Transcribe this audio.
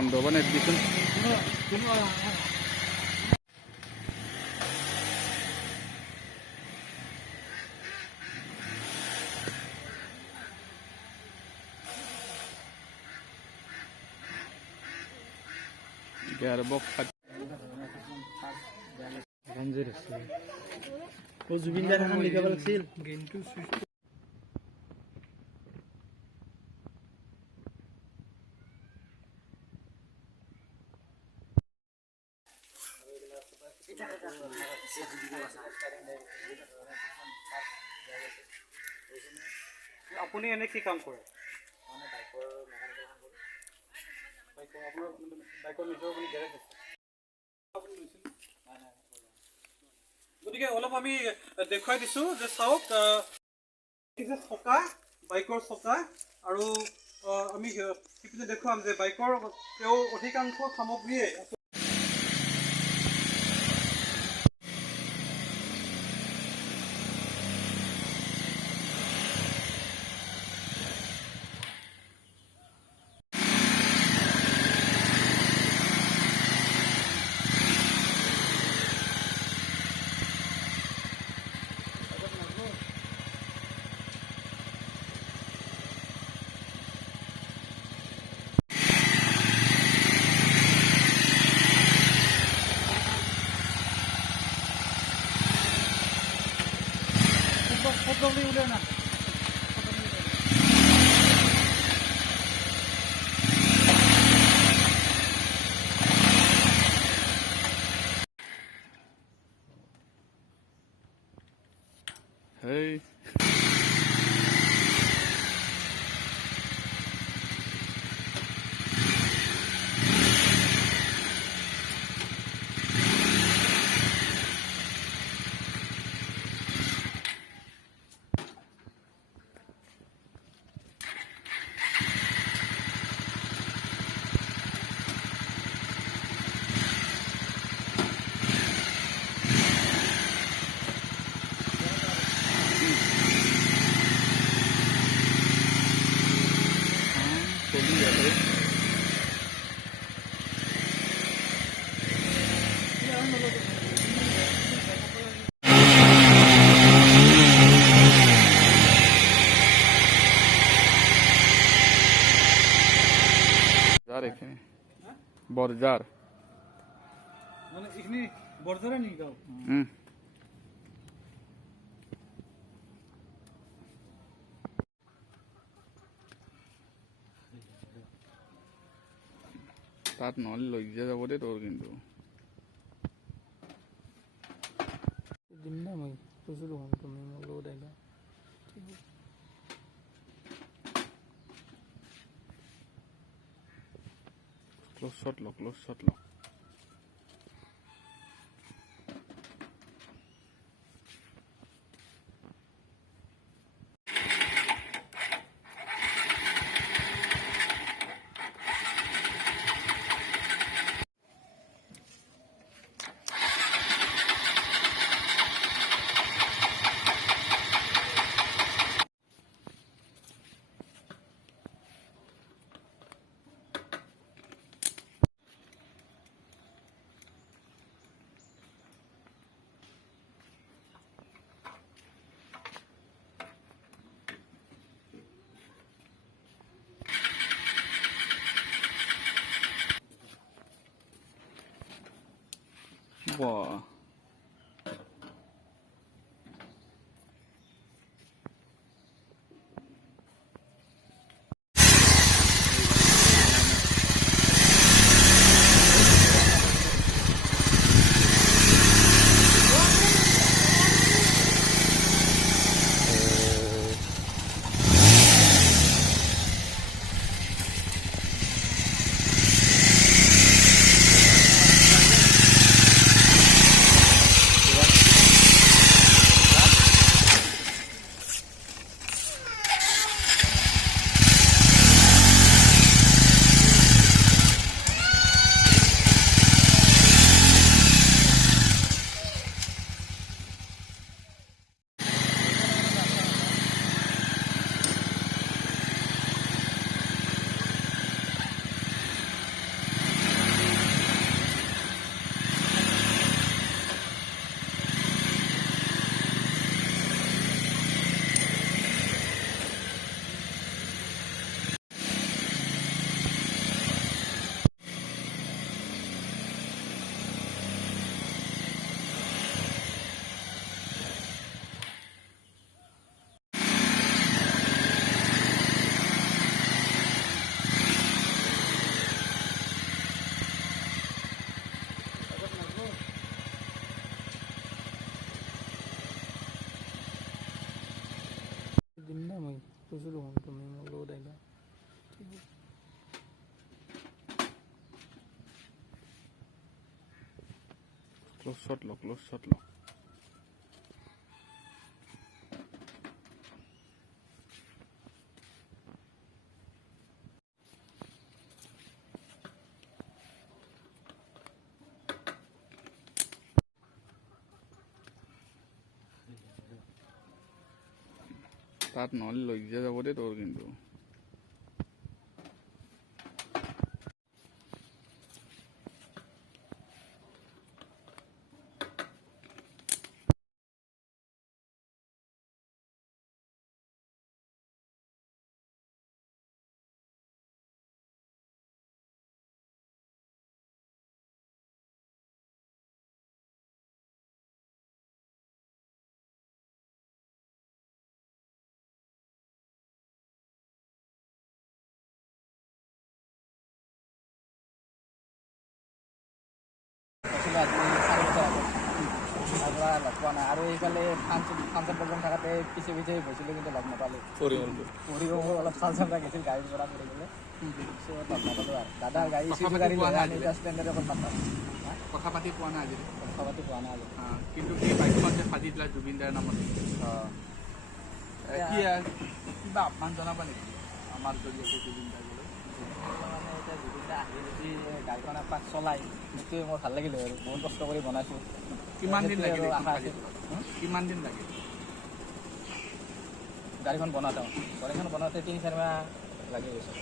বন্ধ হ'ব নে দিচোন यार बक जुबिनदार এখন লিখাব লাগিছিল গেমটো আপুনি এনে কি কাম কৰে মানে বাইকৰ মেকানিকেল কাম কৰে বাইকৰ আপোনাৰ বাইকৰ নিজৰ আপুনি গেৰেজ আছে আপুনি লৈছিল গতিকে অলপ আমি দেখুৱাই দিছো যে চাওক এই যে চকা বাইকৰ চকা আৰু আমি কিপিনে দেখুৱাম যে বাইকৰ তেওঁ অধিকাংশ সামগ্ৰীয়ে फोटो उले ना hey বৰজাৰ মানে ইখনি বৰজাৰে নি গাঁও তাত নহ'লে লৈ যাব দে তোৰ কিন্তু দিম না মই কৈছিলো তুমি মোৰ লগত আহিবা close shot lock wow কৈছোঁ দেখোন তুমি মোৰ লগত আহিবা ক্লোজ শ্বট ল ক্লোজ শ্বট ল তাত নহ'লে লৈ যাব দেই তোৰ কিন্তু আজি 4 বছৰ আগত তাৰপৰা লগ পোৱা নাই আৰু এইফালে ফাংচন প্ৰগ্ৰেম থাকোঁতে পিছে পিছে গৈছিলোঁ কিন্তু লগ নাপালোঁ পঢ়িব অলপ চাল চাল গৈছিল গাড়ীৰ পৰা পৰি গ'লে পিছত লগ নাপালোঁ আৰু দাদাৰ গাড়ী চুইফ্ট গাড়ী লৈ আমি এতিয়া স্প্লেণ্ডাৰৰ অকণ পাত্তা কথা পাতি পোৱা নাই আজি কথা পাতি পোৱা নাই আজি কিন্তু সেই বাইকখন যে ফাজি দিলা জুবিন দাৰ নামত কি কিবা আহ্বান জনাবা নেকি আমাৰ জৰিয়তে জুবিন দাৰ মানে এতিয়া জুবিন দা আহি যদি গাড়ীখন এপাক চলাই সেইটোৱে মোৰ ভাল লাগিলে আৰু বহুত কষ্ট কৰি বনাইছোঁ কিমান দিন লাগিল আশা আছিল কিমান দিন লাগিল গাড়ীখন বনাওঁতে 3-4 মাহ লাগি গৈছে